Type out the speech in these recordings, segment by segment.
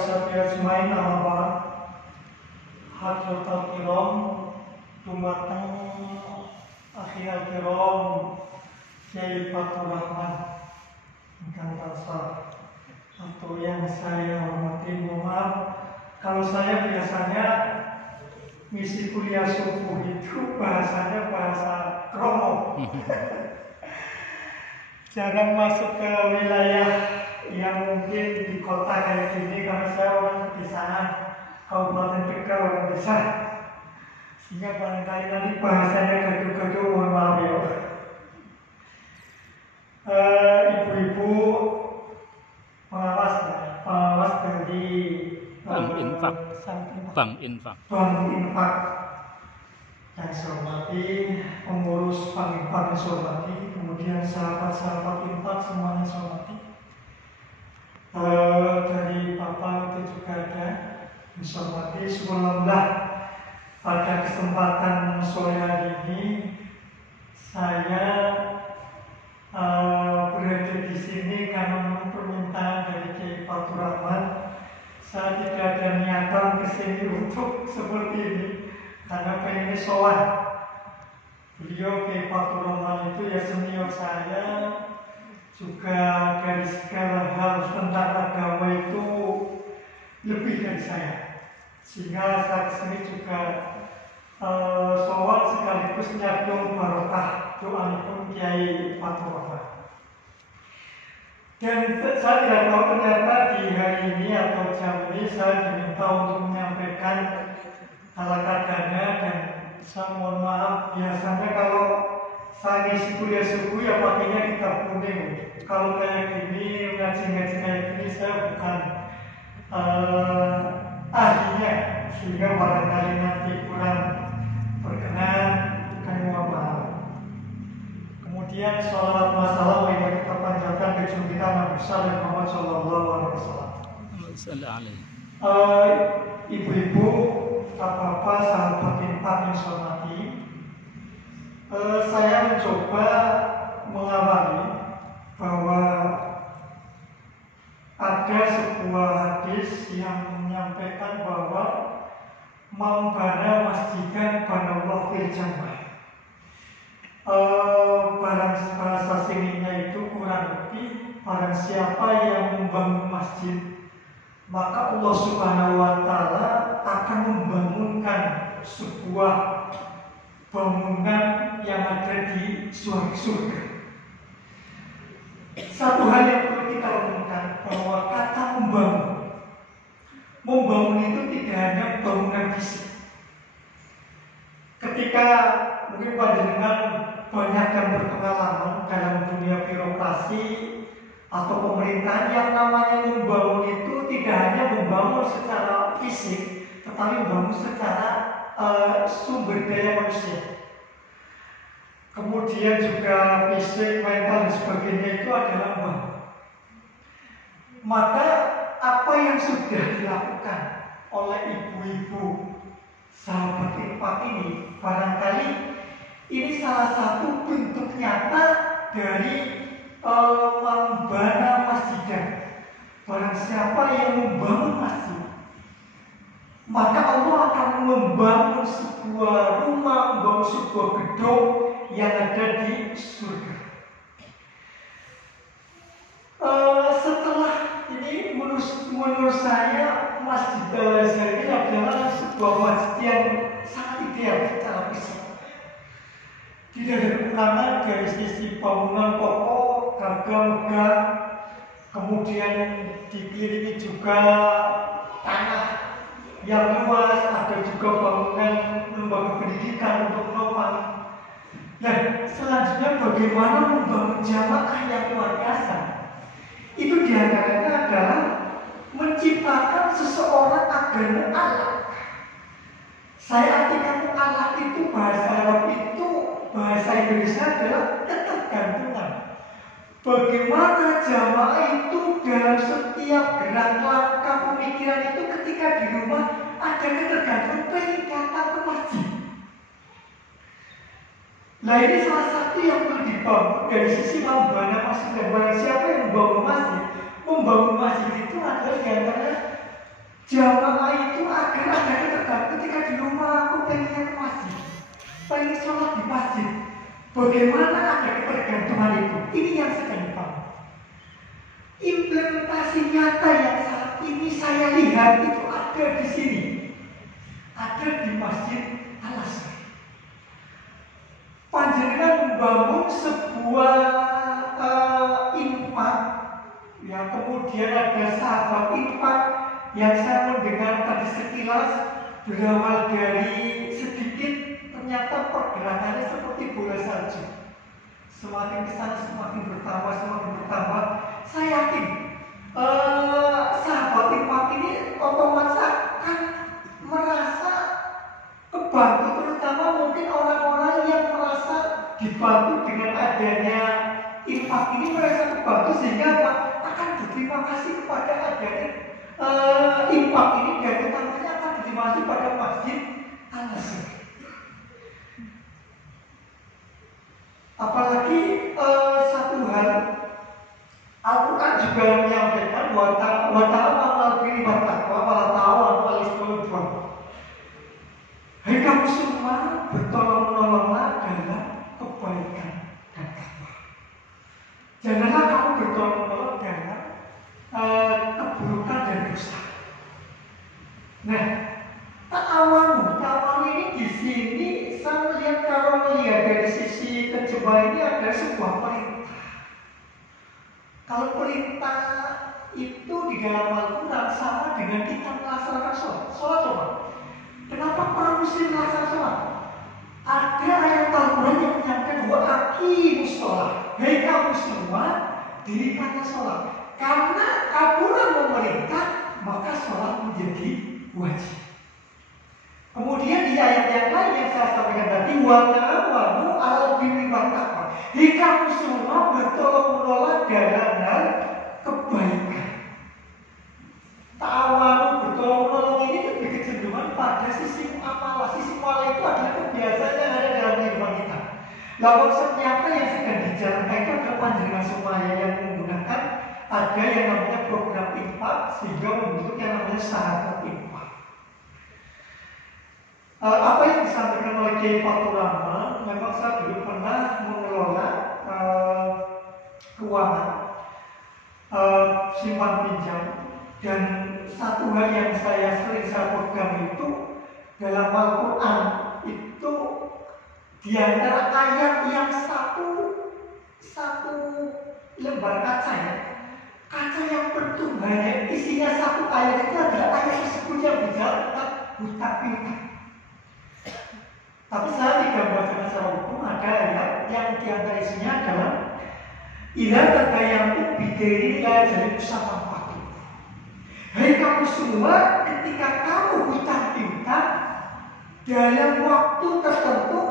wassabi ajmain amma ba'd. Hadrotal kiram dumateng akhirul kiram Kyai Fathur Rahman ingkang tansah atau yang saya hormati. Mohon maaf kalau saya biasanya misi kuliah subuh itu bahasanya bahasa kromo. Jarang masuk ke wilayah yang mungkin di kota kayak gini karena saya orang pedesaan, Kabupaten Tegal, orang desa, sehingga barangkali nanti bahasanya gaduh-gaduh, mohon maaf ya. Ibu-ibu pengawas dari Bank Infak yang saya hormati, pengurus Bank Infak yang saya hormati, kemudian sahabat-sahabat infak semuanya saya hormati. Dari Bapak itu juga ada yang saya hormati. Alhamdulillah pada kesempatan sore hari ini saya berada di sini karena permintaan dari Kyai Fathur Rahman. Saya tidak ada niatan kesini untuk seperti ini karena pengen sowan. Beliau Kyai Fathur Rahman itu ya senior saya, juga dari segala hal tentang agama itu lebih dari saya, sehingga saya kesini juga sowan sekaligus nyadong barokah doanipun Kyai Fathur Rahman. Dan saya tidak tahu ternyata di hari ini atau jam ini saya diminta untuk menyampaikan halakat-dana, dan saya mohon maaf, biasanya kalau saya ngisi kuliah subuh ya pakainya kitab kuning. Kalau kayak gini, ngaji-ngaji kayak gini saya bukan ahlinya, sehingga barangkali nanti kurang berkenan, kami mohon maaf. Kemudian sholawat masalah yang kita panjatkan ke kita Nabi Muhammad Sallallahu Alaihi Wasallam. Ibu-ibu, bapak-bapak, sahabat infak yang saya hormati, saya mencoba mengawali bahwa ada sebuah hadis yang menyampaikan bahwa man bana masjidan banallahu fil jannah. Barang bahasa sininya itu kurang lebih, barang siapa yang membangun masjid, maka Allah Subhanahu wa Ta'ala akan membangunkan sebuah bangunan yang ada di surga. Satu hal yang perlu kita renungkan bahwa kata membangun itu tidak hanya bangunan fisik. Ketika mungkin panjenengan banyak yang berpengalaman dalam dunia birokrasi atau pemerintahan, yang namanya membangun itu tidak hanya membangun secara fisik, tetapi membangun secara sumber daya manusia. Kemudian juga fisik, mental dan sebagainya itu adalah membangun. Maka apa yang sudah dilakukan oleh ibu-ibu sahabat infak ini, barangkali ini salah satu bentuk nyata dari membana masjidan. Barang siapa yang membangun masjid, maka Allah akan membangun sebuah rumah, membangun sebuah gedung yang ada di surga. Setelah ini menurut saya Masjid Al-Azhar ini adalah sebuah masjid yang sangat ideal secara fisik. Tidak ada kekurangan dari sisi bangunan kokoh, gagah megah, kemudian dikelilingi juga tanah yang luas, ada juga bangunan lembaga pendidikan untuk menopang. Dan selanjutnya bagaimana membangun jamaah yang luar biasa? Itu diantaranya adalah menciptakan seseorang agar mu'alaf. Saya artikan mu'alaf itu bahasa Arab itu, bahasa Indonesia adalah ketergantungan. Bagaimana jamaah itu dalam setiap gerak langkah pemikiran itu ketika di rumah ada ketergantungan, pengen datang ke masjid. Nah ini salah satu yang perlu dibangun dari sisi membana masjid. Dan barang siapa yang membangun masjid itu adalah diantara jamaah itu agar ada ketegangan ketika di rumah aku pengen ke masjid, pengen sholat di masjid. Bagaimana ada ketergantungan itu? Ini yang sedang dibangun. Implementasi nyata yang saat ini saya lihat itu ada di sini, ada di Masjid Al-Azhar. Panjenengan membangun sebuah infak, ya, kemudian ada sahabat infak yang saya mendengar tadi sekilas berawal dari sedikit, ternyata pergerakannya seperti bola salju. Semakin kesana semakin bertambah. Saya yakin sahabat infak ini otomatis akan merasa kebantu, terutama mungkin orang-orang yang merasa dibantu dengan adanya infak ini, merasa kebantu sehingga akan berterima kasih kepada adanya infak ini, dan utamanya akan berterima kasih pada Masjid Al-Azhar. Apalagi satu hal, Al-Quran juga menyampaikan wa ta'awanu 'alal birri wat taqwa wa la ta'awanu 'alal itsmi wal 'udwan. Hai kamu semua, bertolong-menolonglah dalam kebaikan dan takwa. Janganlah kamu bertolong-menolong dalam keburukan dan dosa. Nah, ta'awanu ini di sini saya melihat, kalau melihat dari sisi terjemah ini adalah sebuah perintah. Kalau perintah itu di dalam Al-Quran sama dengan kita melaksanakan sholat coba. Kenapa para muslim melaksanakan sholat? Ada ayat Al-Quran yang menyatakan bahwa aqimus sholat, hei kamu semua dirikanlah sholat. Karena aturan pemerintah, maka sholat menjadi wajib. Kemudian di ayat yang lain yang saya sampaikan tadi, wa ta'awanu 'alal birri wat taqwa, hei kamu semua bertolong-menolong dalam hal kebaikan. Ta'awanu, bertolong-menolong ini lebih kecenderungan pada sisi muamalah. Sisi muamalah itu adalah kebiasaan yang ada dalam kehidupan kita. Lalu konsep nyata yang sedang dijalankan itu adalah panjenengan semuanya yang menggunakan ada yang namanya program infak, sehingga membentuk yang namanya sahabat infak. Apa yang disampaikan oleh Kiai Fathur Rahman, memang saya belum pernah mengelola keuangan simpan pinjam, dan satu hal yang saya sering pegang itu dalam Al-Quran itu di antara ayat yang satu lembar kaca, ya, kaca yang pertumbuhannya isinya satu ayat itu adalah ayat tersebut yang bicara tentang hutang piutang. Tapi saya tidak membaca secara hukum. Ada ayat yang diantara isinya adalah idza tadayantum bidaynin la yajidu musamman faqih. Hai kamu semua, ketika kamu hutang piutang dalam waktu tertentu,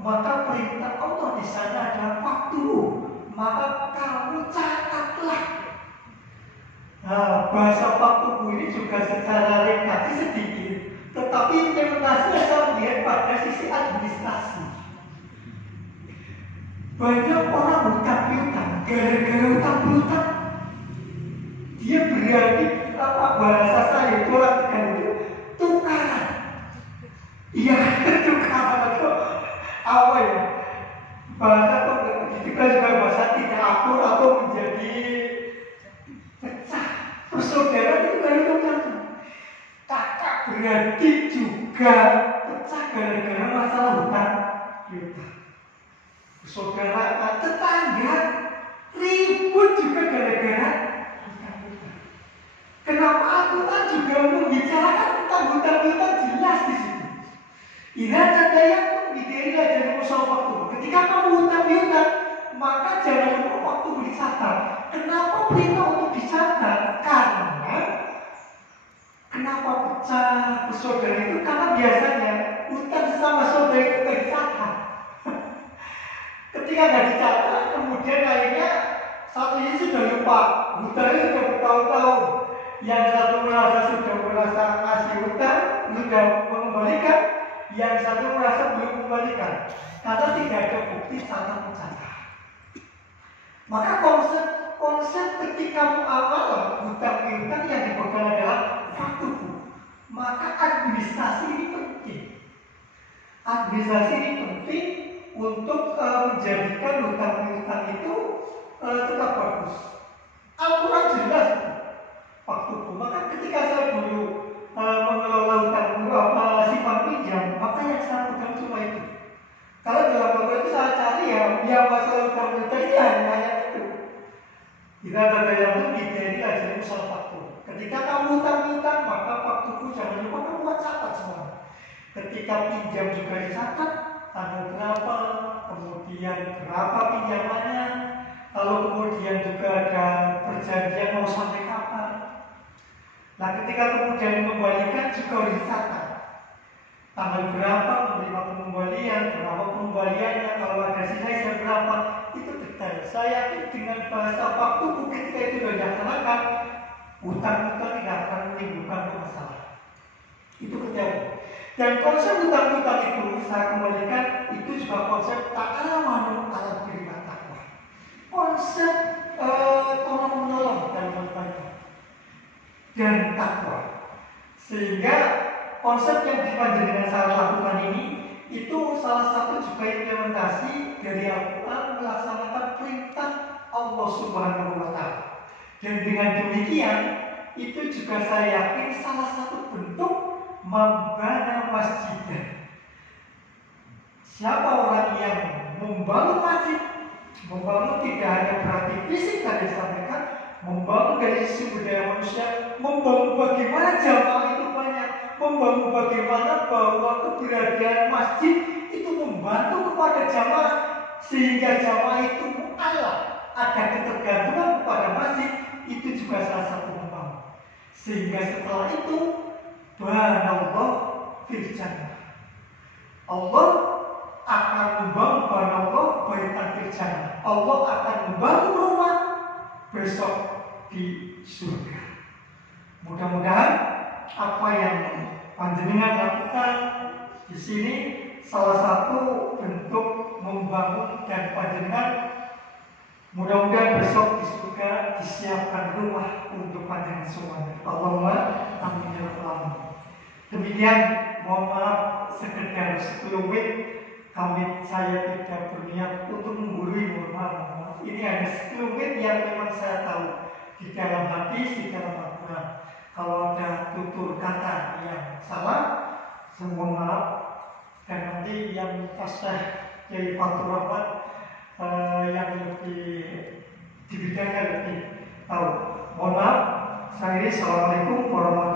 maka perintah Allah di sana adalah waktu, maka kamu catatlah. Nah, bahasa waktu ini juga secara ringkas sedikit, tetapi implementasinya saya melihat pada sisi administrasi. Banyak orang hutang piutang, gara-gara hutang piutang dia berani, bahasa saya itu orang Tegal itu tukaran. Iya, tukaran atau apa ya? Bahasa itu kan juga bahasa tidak akur atau menjadi pecah. Persaudaraan itu kan hutang. Kakak beradik juga pecah gara-gara masalah hutang piutang. Saudara tetangga ribut juga gara-gara hutang piutang. Kenapa Al-Quran juga membicarakan tentang hutang piutang jelas di situ. Idza tadayantum bidaynin la yajidu musamman faqih. Ketika kamu hutang piutang, maka jangan lupa waktu dicatat. Kenapa perintah untuk dicatat? Karena kenapa pecah saudara itu? Karena biasanya hutang sama saudara itu tidak dicatat. Ketika nggak dicatat, kemudian akhirnya satu ini sudah lupa, hutangnya sudah bertahun-tahun. Yang satu merasa sudah ngasih hutang, sudah mengembalikan, yang satu merasa belum mengembalikan, karena tidak ada bukti catat mencatat. Maka konsep ketika muamalah hutang piutang yang dipegang adalah faktuku. Maka administrasi ini penting. Administrasi ini penting untuk menjadikan hutang-hutang itu tetap bagus. Aturan jelas waktuku. Maka ketika saya dulu mengelola hutang simpan pinjam, maka yang saya pegang cuma itu. Kalau dalam waktu itu saya cari ya masalah hutang-hutang ini hanya itu. Tidak ada yang lebih dari ajaran usaha waktu. Ketika kamu hutang-hutang, maka waktuku jangan lupa kamu catat semua. Ketika pinjam juga dicatat, tanggal berapa, kemudian berapa pinjamannya, kalau kemudian juga ada perjanjian mau sampai kapan. Nah, ketika kemudian mengembalikan juga harus dicatat. Tanggal berapa menerima pengembalian, berapa pengembaliannya, kalau ada sisa berapa, itu detail. Saya yakin dengan bahasa waktu ketika itu sudah dilaksanakan, hutang-hutang tidak akan menimbulkan masalah. Itu ketahuan. Dan konsep hutang-hutang itu saya kembalikan, itu juga konsep ta'awanu 'alal birri wat taqwa. Konsep tolong-menolong dalam berbaik dan takwa. Sehingga konsep yang dipanjangkan saya lakukan ini itu salah satu juga implementasi dari Al-Quran melaksanakan perintah Allah Subhanahu wa Ta'ala. Dan dengan demikian itu juga saya yakin salah satu bentuk membana masjid. Siapa orang yang membangun masjid, membangun tidak hanya berarti fisik tadi disampaikan, membangun dari sumber daya manusia, membangun bagaimana jamaah itu banyak, membangun bagaimana bahwa keberadaan masjid itu membantu kepada jamaah sehingga jamaah itu mu'alaf, ada ketergantungan kepada masjid, itu juga salah satu membangun. Sehingga setelah itu banallah fil jannah. Allah akan membangun banallah baitan fil jannah. Allah akan membangun rumah besok di surga. Mudah-mudahan apa yang panjenengan lakukan di sini salah satu bentuk membangun dan panjenengan mudah-mudahan besok di surga disiapkan rumah untuk panjenengan semuanya. Allahumma amin ya rabbal alamin. Demikian, mohon maaf sekedar 10 menit saya tidak berniat untuk menggurui, mohon maaf. Ini hanya 10 menit yang memang saya tahu di dalam hati, di dalam Al-Quran. Kalau ada tutur kata yang salah, mohon maaf. Dan nanti yang fasih dari Fathur Rahman yang lebih di bidangnya lebih tahu. Mohon maaf. Saya ini, assalamualaikum warahmatullahi wabarakatuh.